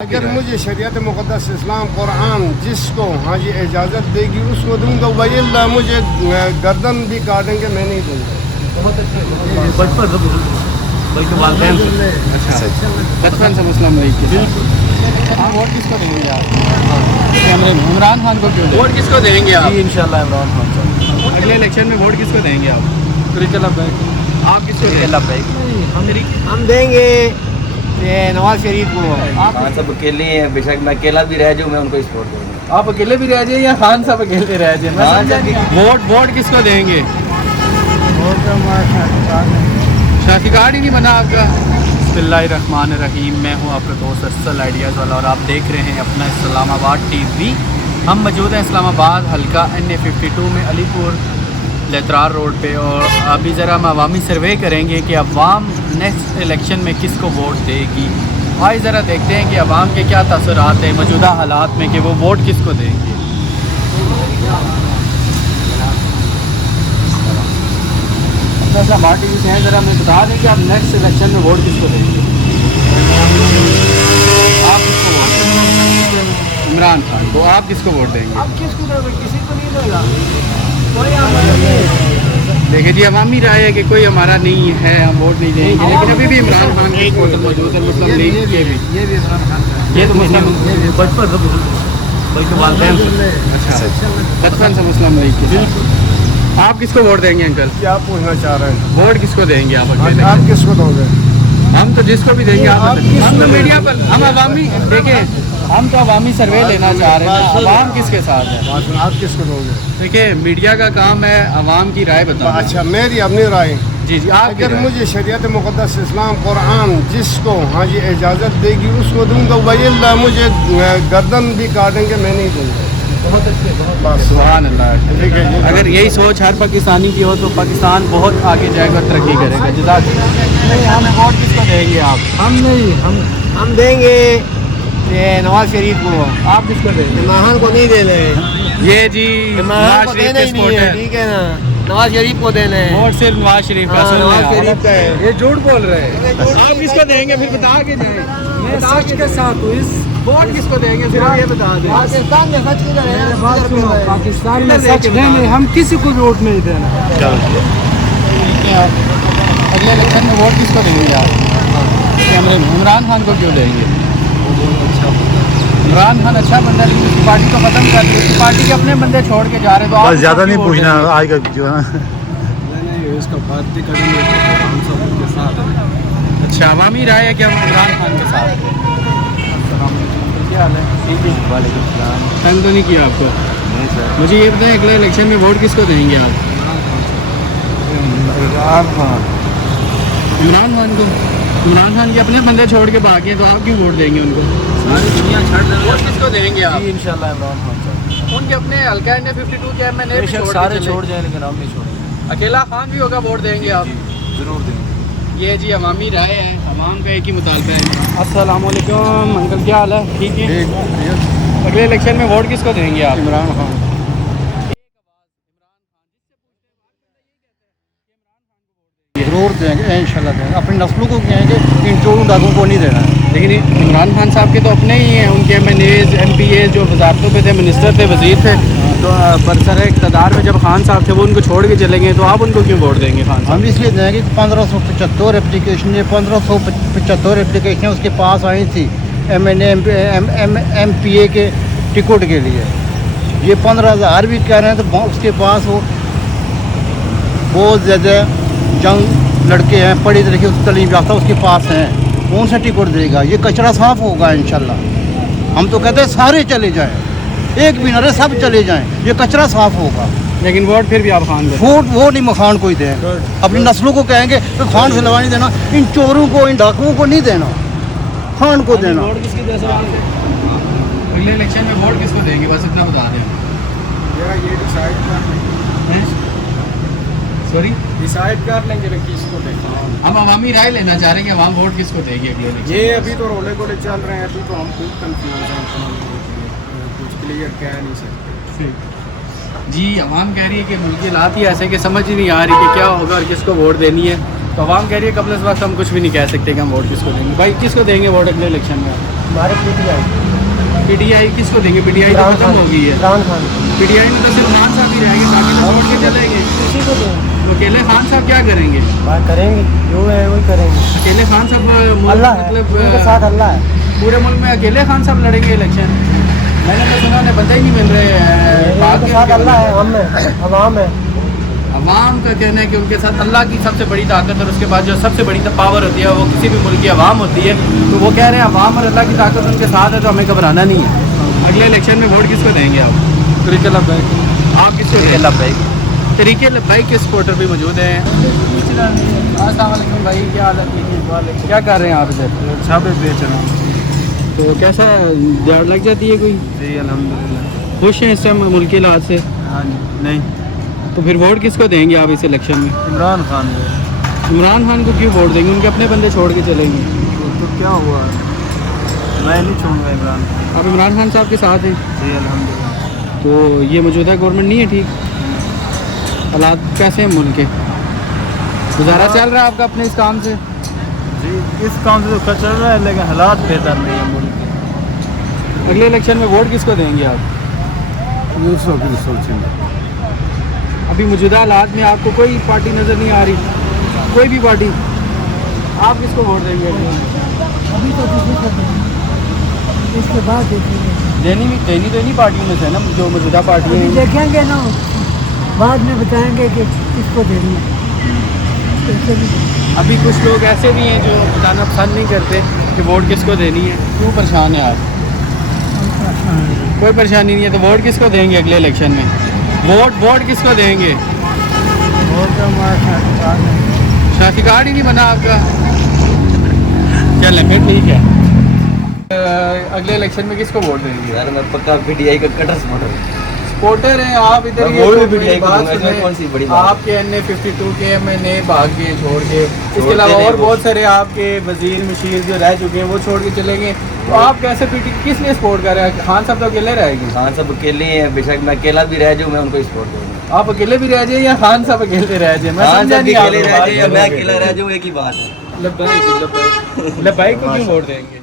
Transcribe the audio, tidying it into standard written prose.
अगर मुझे शरीयत मुक़द्दस इस्लाम कुरान जिसको हाँ जी इजाज़त देगी उसको दूंगा, वल्ला मुझे गर्दन भी काटेंगे मैं नहीं दूंगा। बचपन से बल्कि वालिदैन से अच्छा बचपन से मुस्लिम लीग के बिल्कुल। आप वोट किसको देंगे आप? कैमरे में इमरान खान को क्यों देंगे? वोट किसको देंगे आप? जी इंशाल्लाह इमरान खान को। अगले इलेक्शन में वोट किसको देंगे आप? आप किसको देंगे? हम देंगे नवाज शरीफ को। खान साहब अकेले हैं, बेशक मैं अकेला भी रह जाऊँ मैं उनको सपोर्ट करूँगा। आप अकेले भी रह जाइए या खान साहब अकेले रह जाए? वोट किसको देंगे? शादी कार्ड ही नहीं बना आपका। बिस्मिल्लाहिर्रहमानिर्रहीम, मैं हूँ आपका दोस्त असल आइडियाज़ वाला और आप देख रहे हैं अपना इस्लामाबाद टीवी। हम मौजूद हैं इस्लामाबाद हल्का NA52 में अलीपुर लेतरार रोड पे और अभी ज़रा हम अवामी सर्वे करेंगे कि अवाम नेक्स्ट इलेक्शन में किसको वोट देगी। आज ज़रा देखते हैं कि अवाम के क्या तासुरात हैं मौजूदा हालात में कि वो वोट किसको देंगे। अपना हमारे टीवी से हैं, ज़रा हमें बता दें कि आप नेक्स्ट इलेक्शन में वोट किसको देंगे? आप किसको वोट देंगे? इमरान खान को। आप किसको वोट देंगे? अब किसको देंगे? किसी को नहीं देगा। देखिए जी, अवामी राय है कि कोई हमारा नहीं है, हम वोट नहीं देंगे, लेकिन अभी भी इमरान खान की वोट मौजूद है। मुस्लिम लीग के भी ये तो मुस्लिम बचपन से बल्कि वालिदैन से अच्छा बचपन से मुस्लिम लीग के बिल्कुल। आप किसको वोट देंगे अंकल? क्या पूछना चाह रहे हैं? वोट किसको देंगे आप? आप किसको दोगे? हम तो जिसको भी देंगे आप हम तो मीडिया पर हम अवामी देखिए, हम तो अवामी सर्वे लेना चाह रहे हैं। अवाम किसके साथ है? आप किसको दोगे? देखिए, मीडिया का काम है अवाम की राय बताना। अच्छा, मेरी अपनी राय। जी जी, आप अगर मुझे शरीयत मुक़द्दस इस्लाम कुरान जिसको हाँ जी इजाज़त देगी उसको दूंगा, वल्ला मुझे गर्दन भी काटेंगे मैं नहीं दूंगा। सुभान अल्लाह। अगर यही सोच हर पाकिस्तानी की हो तो पाकिस्तान बहुत आगे जाएगा, तरक्की करेगा। नहीं, हम वोट किसको देंगे आप? हम देंगे नवाज शरीफ को। आप किसको देंगे? इमरान खान को नहीं देने। ये जी इमरान को देना ही नहीं है, ठीक है ना? नवाज शरीफ को देना है। वोट सिर्फ नवाज शरीफ का। नवाज शरीफ का है। ये झूठ बोल रहे हैं। आप किसको देंगे फिर बता के जाए। मैं सच के साथ हूँ। इस वोट किसको देंगे सिर्फ ये बता दें। पाकिस्तान में सच किधर है? पाकिस्तान में सच नहीं, हम किसी को वोट नहीं देना। ठीक है, आप अगले इलेक्शन में वोट किसको देंगे आप? कैमरे में इमरान खान को क्यों देंगे? इमरान खान अच्छा बंदा है, लेकिन उसकी पार्टी को खत्म कर दी। उसकी पार्टी के अपने बंदे छोड़ के जा रहे हैं तो आप ज़्यादा नहीं पूछना आज का जो है। इसका पार्टी का के साथ है। अच्छा, अवामी राय है कि हम इमरान खान के साथ हैं। क्या हाल है? तंग तो नहीं किया आपको? मुझे ये बताएं, अगले इलेक्शन में वोट किसको देंगे आप? इमरान खान को। इमरान खान के अपने बंदे छोड़ के भागे तो आप क्यों वोट देंगे उनको? सारी दुनिया छाड़ देना। वोट किसको देंगे आप? जी इंशाल्लाह इमरान खान साहब। उनके अपने हल्का NA52 के MNA सारे छोड़ जाए लेकिन हम नहीं छोड़ेंगे। अकेला खान भी होगा, वोट देंगे आप? जरूर देंगे। ये जी अवामी राय है, अवाम का एक ही मुतालबा है। अस्सलाम वालेकुम अंकल, क्या हाल है? ठीक है। अगले इलेक्शन में वोट किसको देंगे आप? इमरान खान। जरूर देंगे, इंशाल्लाह देंगे। अपनी नस्लों को कहेंगे, इन चोरों डाकों को नहीं देना है। लेकिन इमरान खान साहब के तो अपने ही हैं, उनके MNAs MPAs जो वजारतों पे थे, मिनिस्टर थे, वजीर थे, तो बरसर इक़्तिदार में जब खान साहब थे वो उनको छोड़ के चले गए तो आप उनको क्यों वोट देंगे? खान साहब हम इसलिए देंगे कि 1575 एप्लीकेशन 1575 एप्लीकेशन उसके पास आई थी MNA MPA के टिकट के लिए। ये 15,000 भी कह रहे हैं तो उसके पास वो बहुत ज़्यादा जंग लड़के हैं, पढ़े लिखे तलीम याफ्ता उसके पास हैं, कौन सा टिकट देगा? ये कचरा साफ़ होगा इंशाल्लाह। हम तो कहते हैं सारे चले जाएं, एक भी न रहे, सब चले जाएं, ये कचरा साफ़ होगा। लेकिन वोट फिर भी आप खान दें? वो नहीं, खान को ही दें। अपनी नस्लों को कहेंगे तो खान से लगा नहीं देना, इन चोरों को इन डाकुओं को नहीं देना, खान को देना। वोट किसकी दे सकते हैं? अगले इलेक्शन में वोट किसको देंगे बस इतना बता दें। सॉरी, डिसाइड कर लेंगे किसको देंगे। हम अवामी राय लेना चाह रहे हैं कि अवाम वोट किसको देगी अगले इलेक्शन? ये अभी तो रोले गोले चल रहे हैं, अभी तो हम खुद कंफ्यूज हैं, कुछ क्लियर कह नहीं सकते। जी, अवाम कह रही है कि मुल्क की हालात ही ऐसे कि समझ ही नहीं आ रही कि क्या होगा और किसको वोट देनी है। तो अवाम कह रही है कबल इस वक्त हम कुछ भी नहीं कह सकते कि हम वोट किसको देंगे। भाई किसको देंगे वोट अगले इलेक्शन में? हमारे पीटीआई किसको देंगे? पीटीआई तो खत्म हो गई है। इमरान खान पीटीआई में तो सिर्फ खान साहब ही रहेंगे, बाकी तो छोड़ के चलेंगे। किसी को देंगे, तो अकेले खान साहब क्या करेंगे? बात करेंगे, जो है वही करेंगे। अकेले खान साहब अल्लाह है, मतलब उनके साथ अल्लाह है। पूरे मुल्क में अकेले खान साहब लड़ेंगे इलेक्शन? मैंने तो सुना उन्हें बंदे ही नहीं मिल रहे हैं। उनके साथ अल्लाह है, हम है, अवाम है। अवाम का कहना है कि उनके साथ अल्लाह की सबसे बड़ी ताकत और उसके बाद जो सबसे बड़ी पावर होती है वो किसी भी मुल्क की अवाम होती है। तो वो कह रहे हैं अवाम और अल्लाह की ताकत उनके साथ है, तो हमें घबराना नहीं है। अगले इलेक्शन में वोट किसको देंगे आप? तरीके लब्बैक। आप किसको देंगे? लब्बैक। तरीके लब्बैक के सपोर्टर भी मौजूद हैं। अस्सलाम वालेकुम भाई, क्या हालत है? क्या कर रहे हैं आप इधर? छापे बेच रहा हूँ। तो कैसा दिहाड़ लग जाती है कोई? जी अल्हम्दुलिल्लाह। खुश हैं इस टाइम मुल्क के हालात से? हाँ जी। नहीं, तो फिर वोट किसको देंगे आप इस इलेक्शन में? इमरान खान इमरान खान को क्यों वोट देंगे? उनके अपने बंदे छोड़ के चलेंगे। तो क्या हुआ, मैं नहीं छोड़ूंगा इमरान खान। आप इमरान खान साहब के साथ हैं? जी अल्हम्दुलिल्लाह। तो ये मौजूदा गवर्नमेंट नहीं है ठीक? हालात कैसे हैं मुल्क के? गुजारा चल रहा है आपका अपने इस काम से? जी, इस काम से तो खर्च चल रहा है, लेकिन हालात बेहतर नहीं है मुल्क के। अगले इलेक्शन में वोट किसको देंगे आप? यूसुफ की सोचेंगे। अभी मौजूदा हालात में आपको कोई पार्टी नज़र नहीं आ रही? कोई भी पार्टी? आप किसको वोट देंगे? अभी तो किसी को देंगे, इसके बाद देखेंगे। देनी पार्टियों में से ना जो मौजूदा पार्टी अभी है। देखेंगे ना, बाद में बताएंगे कि किसको देनी है। अभी कुछ लोग ऐसे भी हैं जो बताना पसंद नहीं करते कि वोट किसको देनी है। क्यों परेशान है आप? कोई परेशानी नहीं है। तो वोट किसको देंगे अगले इलेक्शन में? वोट किसको देंगे? शादी कार्ड ही नहीं बना आपका? चलें फिर ठीक है। अगले इलेक्शन में किसको वोट देंगे? यार मैं पक्का पीटीआई का कटर सपोर्टर हैं आप। इधर मैं ये वोट भी तो PTI को बात दूंगा, इसमें सुनें। कौन सी बड़ी बात है? आपके अन्य 52 के MNA भाग गए छोड़ के, इसके छोड़ते अलावा नहीं और वो। बहुत सारे आपके वजीर मशीर जो रह चुके हैं वो छोड़ के चले गए। तो आप कैसे पीटी किस लिए सपोर्ट कर रहे हैं? खान साहब तो अकेले रहेंगे। खान सब अकेले हैं, बेशक मैं अकेला भी रह जाऊँ मैं उनको सपोर्ट करूँगा। आप अकेले भी रह जाए या खान साहब अकेले रह जाए? मैं खान समझा साहब भी नहीं अकेले आपकी रह बात। जाए या मैं अकेला रह जाऊँ, एक ही बात है। लब्बैक को क्यों वोट देंगे?